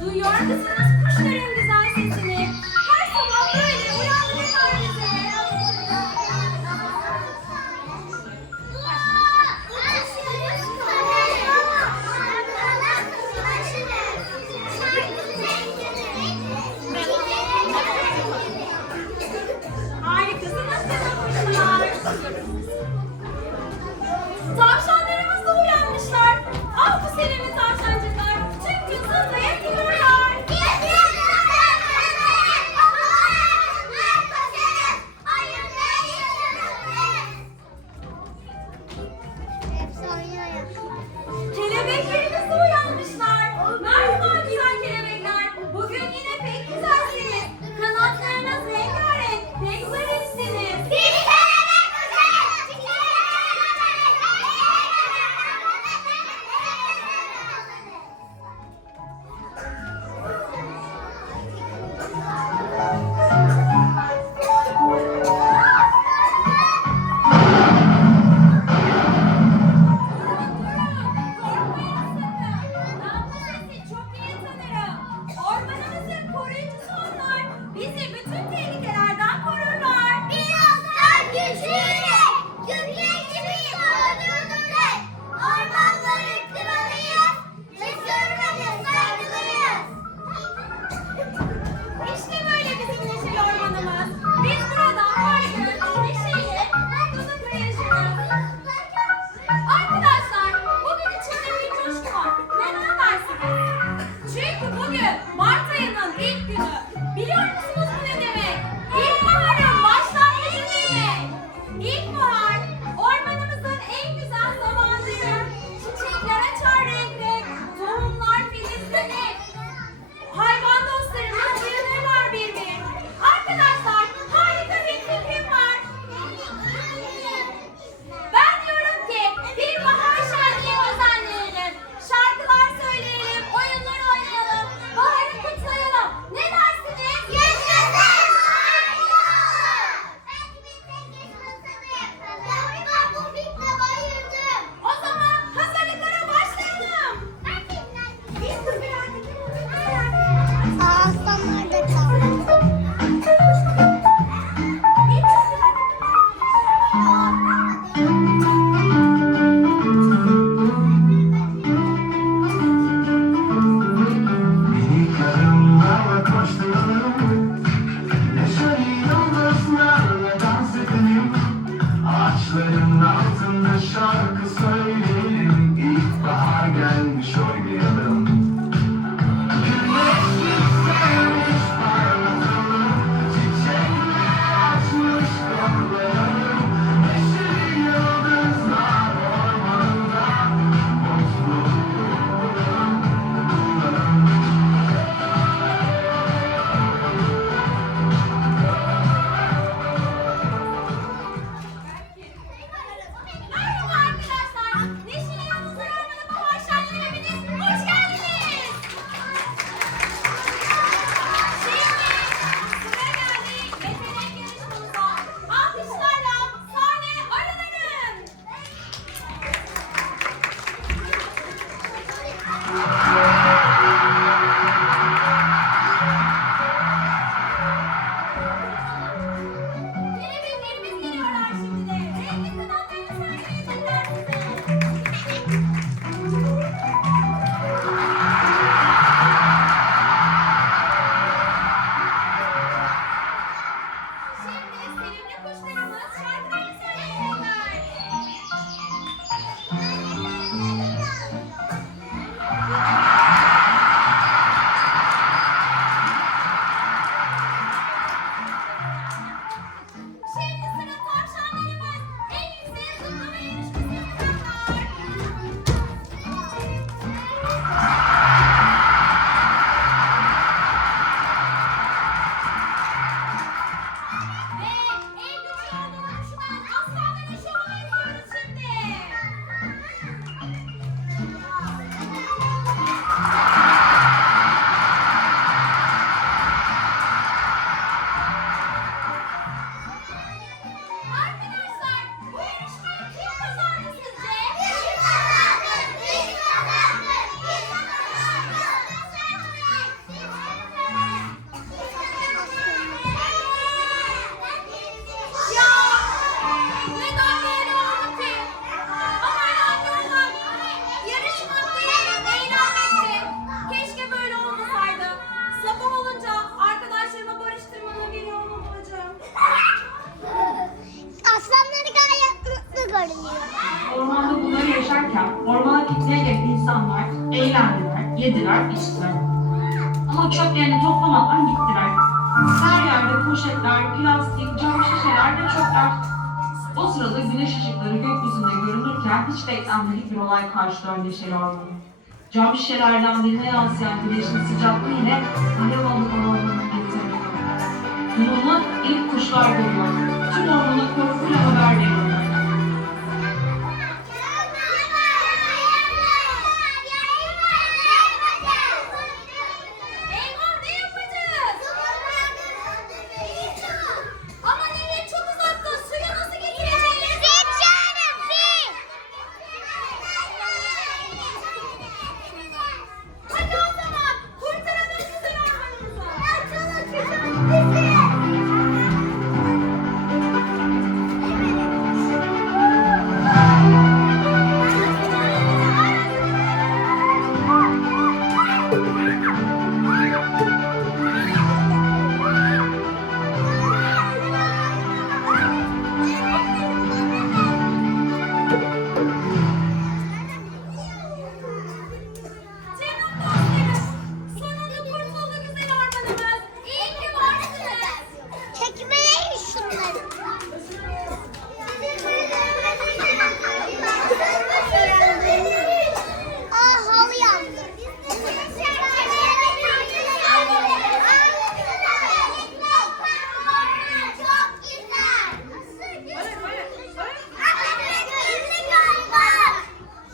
Duyuyor musunuz kuşların güzel sesini? Her sabah böyle uyandırırlar bizi. Harikasınız kuşlar. Tavşanlarımız da uyanmışlar. Ah bu sevimli tavşancıklar. Tüm gün sızlayıp duruyorlar. Eğlendiler, yediler, içtiler. Ama çöplerini toplamadan gittiler. Her yerde poşetler, plastik, cam şişeler ve çöpler. O sırada güneş ışıkları gökyüzünde görünürken hiç beklenmedik bir olay karşılar Neşeli Ormanı. Cam şişelerden birine yansıyan güneşin sıcaklığı ile alev alıp ormanı getiriyor. Durumu ilk kuşlar görüyor. Tüm ormana korkuyla haber veriyorlar. Eyvah, ne yapacağız? Ama nereye, çok uzakta. Suyu nasıl getireceğiz? Hadi o zaman kurtaralım güzel ormanımızı. Sonunda kurtuldu güzel ormanımız. İyi ki varsınız. Çekmeleyin şunları. Aa, halı yandı. Çok güzel.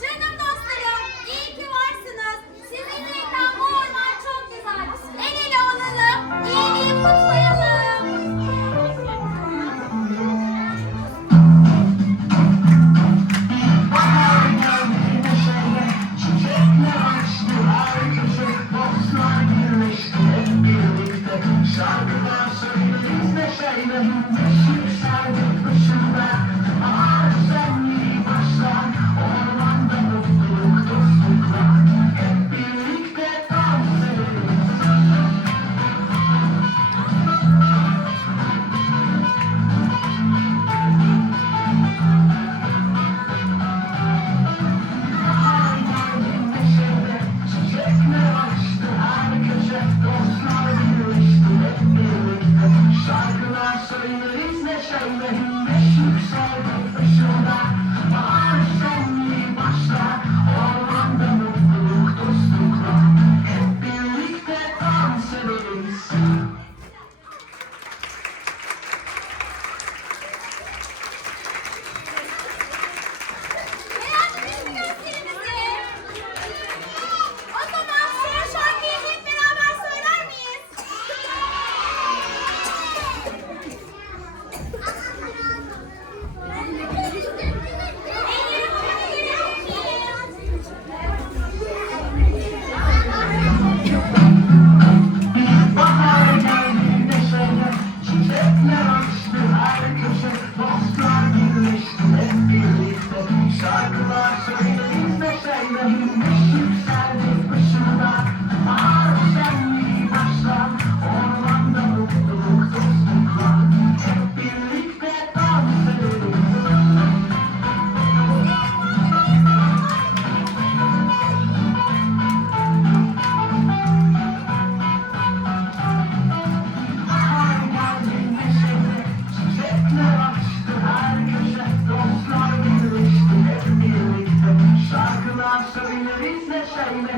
Canım dostlarım, iyi ki varsınız. Sizinle bu orman çok güzel. El ele olalım, iyiliği kutlayalım. Beğendiniz mi gösterimizi? O zaman son şarkıyı hep beraber söyler miyiz? Ellerim Bahar geldi neşeyle, çiçekler açtı her köşe, dostlar birleşti hep birlikte, şarkılar söyleriz neşeyle, güneş yükseldi ışığında, bahar şenliği başlar, ormanda mutluluk, dostluklar, hep birlikte dans ederiz. Bahar geldi neşeyle, çiçekler açtı her köşe, dostlar birleşti hep birlikte, şarkılar söyleriz neşeyle,